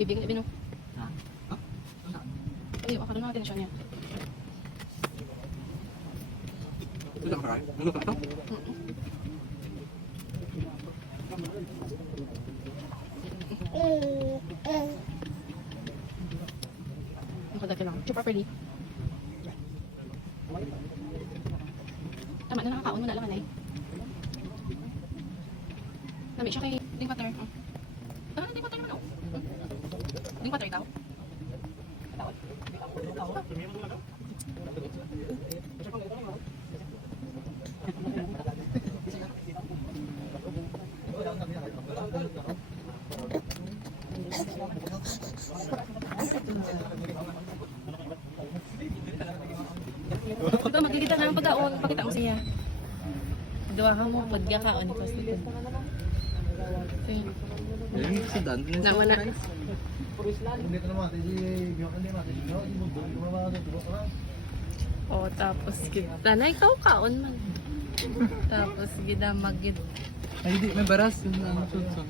Bibigyan ibino. Ha? Ay, ako rin natin siya niya. Ito lang karay. Ano ka ito? Ako dati lang. Super pretty. Tama na nakakaon mo na lang anay. Nami siya kay Ding Butter. Tama na Ding Butter naman oh. Ding Butter ikaw? Ito magkikita na ang pagkaon. Pakita mo siya. Dua ka mo pagkakaon ko sa ito. Yan si Dan. Naman na. O tapos kita na ikaw kaon man. Tapos gida magid. Ay, di. May baras. Yung ano, sunod.